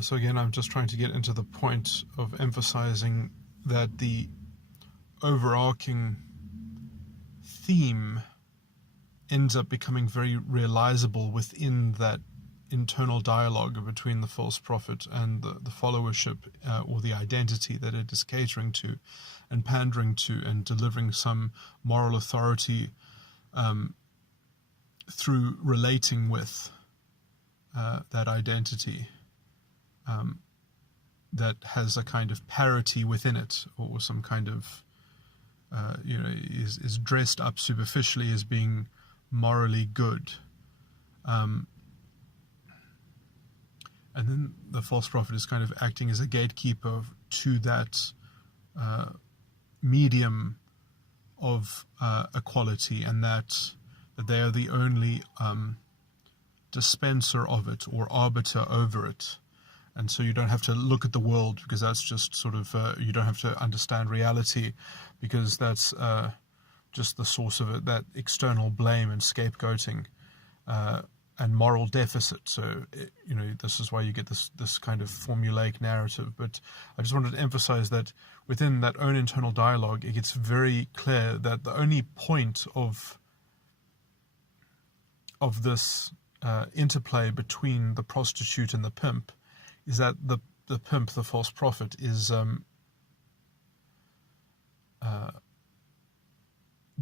So again, I'm just trying to get into the point of emphasizing that the overarching theme ends up becoming very realizable within that internal dialogue between the false prophet and the followership or the identity that it is catering to and pandering to and delivering some moral authority through relating with that identity that has a kind of parity within it, or some kind of is dressed up superficially as being morally good, and then the false prophet is kind of acting as a gatekeeper to that medium of equality, and that they are the only dispenser of it or arbiter over it. And so you don't have to look at the world, because that's just sort of, you don't have to understand reality, because that's just the source of it, that external blame and scapegoating and moral deficit. So, this is why you get this kind of formulaic narrative. But I just wanted to emphasize that within that own internal dialogue, it gets very clear that the only point of this interplay between the prostitute and the pimp is that the pimp, the false prophet, is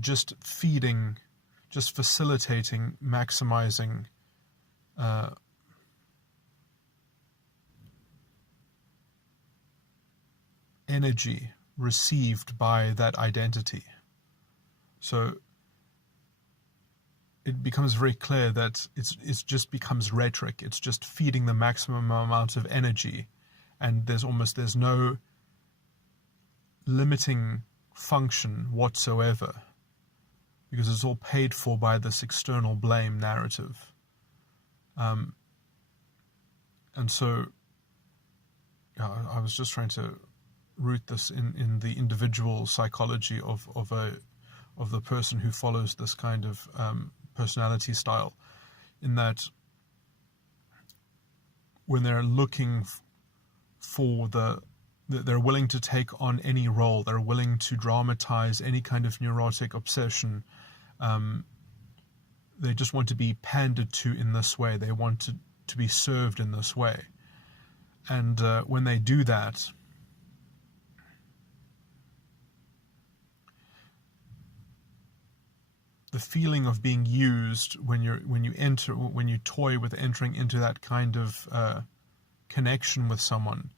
just feeding, just facilitating, maximizing energy received by that identity. So it becomes very clear that it just becomes rhetoric. It's just feeding the maximum amount of energy, and there's no limiting function whatsoever, because it's all paid for by this external blame narrative. And so I was just trying to root this in the individual psychology of the person who follows this kind of personality style, in that when they're looking for they're willing to take on any role, they're willing to dramatize any kind of neurotic obsession, they just want to be pandered to in this way, they want to be served in this way. And when they do that, the feeling of being used when you toy with entering into that kind of connection with someone,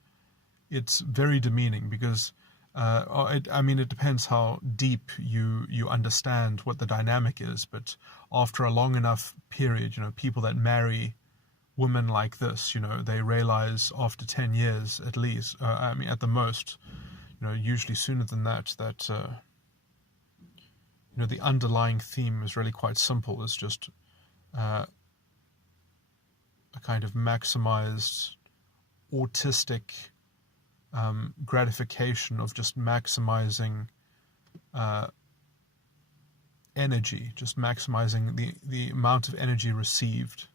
it's very demeaning, because it depends how deep you understand what the dynamic is, but after a long enough period, people that marry women like this, they realize after 10 years at least, at the most, usually sooner than that, the underlying theme is really quite simple. It's just a kind of maximized autistic gratification of just maximizing energy, just maximizing the amount of energy received,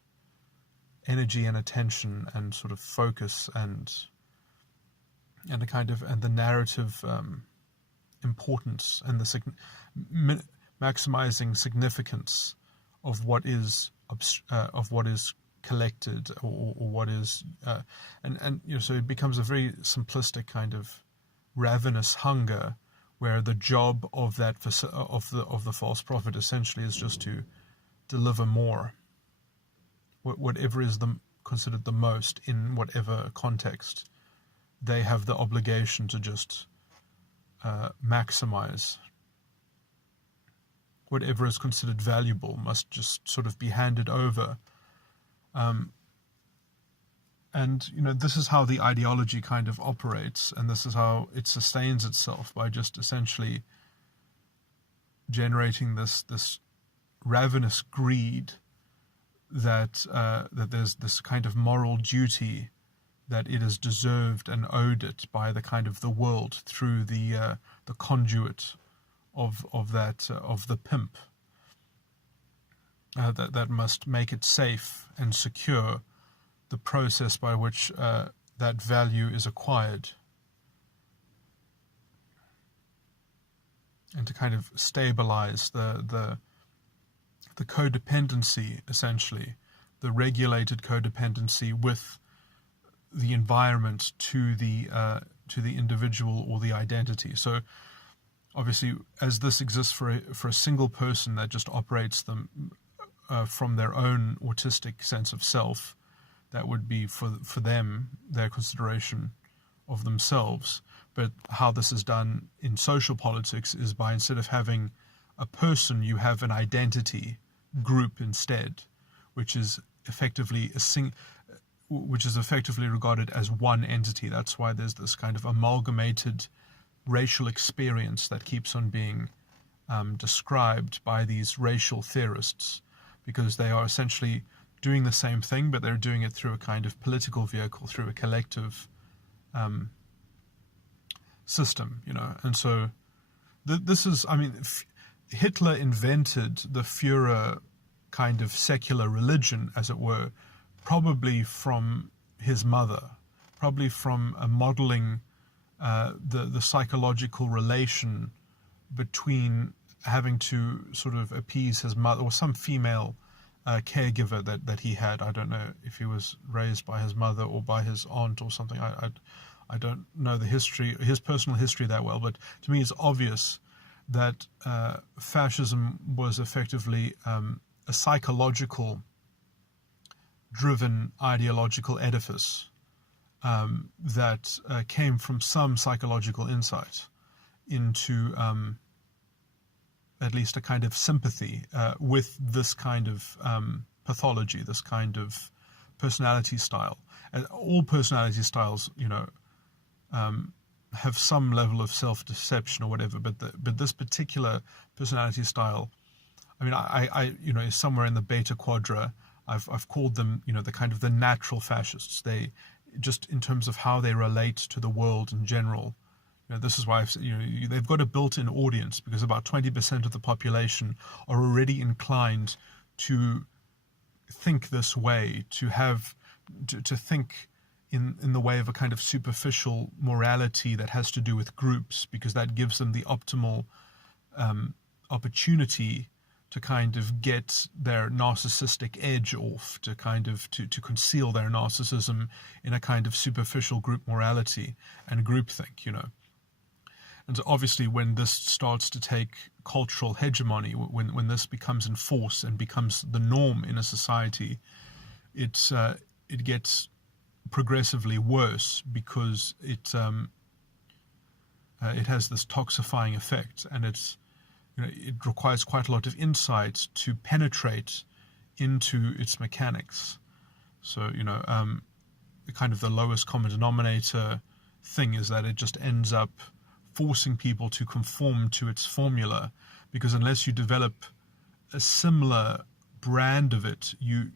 energy and attention and sort of focus and the narrative importance and the maximizing significance of what is collected or what is so it becomes a very simplistic kind of ravenous hunger, where the job of the false prophet essentially is just to deliver more, whatever is considered the most in whatever context. They have the obligation to just maximize. Whatever is considered valuable must just sort of be handed over. This is how the ideology kind of operates, and this is how it sustains itself, by just essentially generating this ravenous greed that there's this kind of moral duty that it is deserved and owed it by the kind of the world through the conduit of the pimp, that must make it safe and secure, the process by which that value is acquired, and to kind of stabilize the codependency, essentially, the regulated codependency with the environment to the individual or the identity. So obviously, as this exists for a single person that just operates them from their own autistic sense of self, that would be for them, their consideration of themselves. But how this is done in social politics is by, instead of having a person, you have an identity group instead, which is effectively regarded as one entity. That's why there's this kind of amalgamated racial experience that keeps on being described by these racial theorists, because they are essentially doing the same thing, but they're doing it through a kind of political vehicle, through a collective system, And so this is, Hitler invented the Führer kind of secular religion, as it were, probably from his mother, probably from a modeling the psychological relation between having to sort of appease his mother or some female caregiver that he had. I don't know if he was raised by his mother or by his aunt or something. I don't know the history, his personal history that well, but to me it's obvious that fascism was effectively a psychological driven ideological edifice that came from some psychological insight into at least a kind of sympathy with this kind of pathology, this kind of personality style. And all personality styles, have some level of self-deception or whatever, but this particular personality style, I somewhere in the beta quadra, I've called them, the kind of the natural fascists. They, just in terms of how they relate to the world in general. This is why they've got a built-in audience, because about 20% of the population are already inclined to think this way, to think in the way of a kind of superficial morality that has to do with groups, because that gives them the optimal opportunity to kind of get their narcissistic edge off, to kind of to conceal their narcissism in a kind of superficial group morality and groupthink, And so obviously when this starts to take cultural hegemony, when this becomes in force and becomes the norm in a society, it gets progressively worse, because it has this toxifying effect, and it requires quite a lot of insight to penetrate into its mechanics. So, the kind of the lowest common denominator thing is that it just ends up forcing people to conform to its formula, because unless you develop a similar brand of it, you're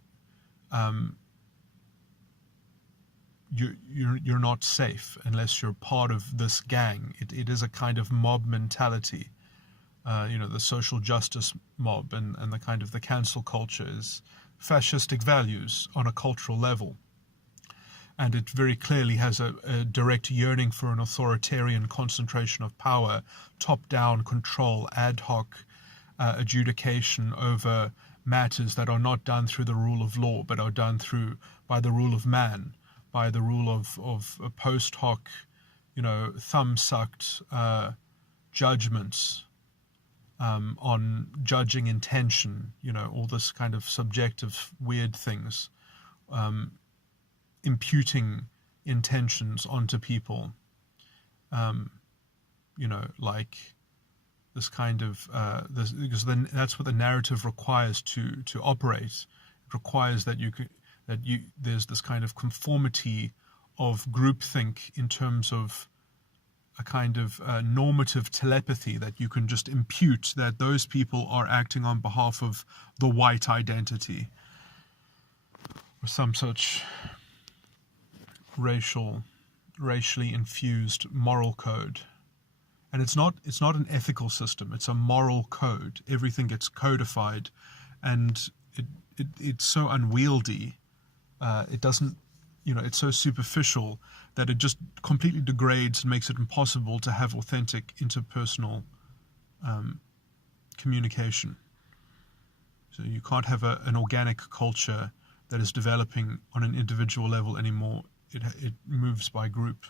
not safe unless you're part of this gang. It is a kind of mob mentality. The social justice mob and the kind of the cancel culture is fascistic values on a cultural level. And it very clearly has a direct yearning for an authoritarian concentration of power, top-down control, ad hoc adjudication over matters that are not done through the rule of law, but are done by the rule of man, by the rule of a post hoc, thumb-sucked judgments on judging intention, all this kind of subjective weird things, imputing intentions onto people, like this kind of because then that's what the narrative requires to operate. It requires that there's this kind of conformity of groupthink in terms of a kind of normative telepathy that you can just impute that those people are acting on behalf of the white identity, or some such racially infused moral code. And it's not an ethical system, it's a moral code. Everything gets codified, and it's so unwieldy. It doesn't it's so superficial that it just completely degrades and makes it impossible to have authentic interpersonal communication. So you can't have an organic culture that is developing on an individual level anymore. It moves by group.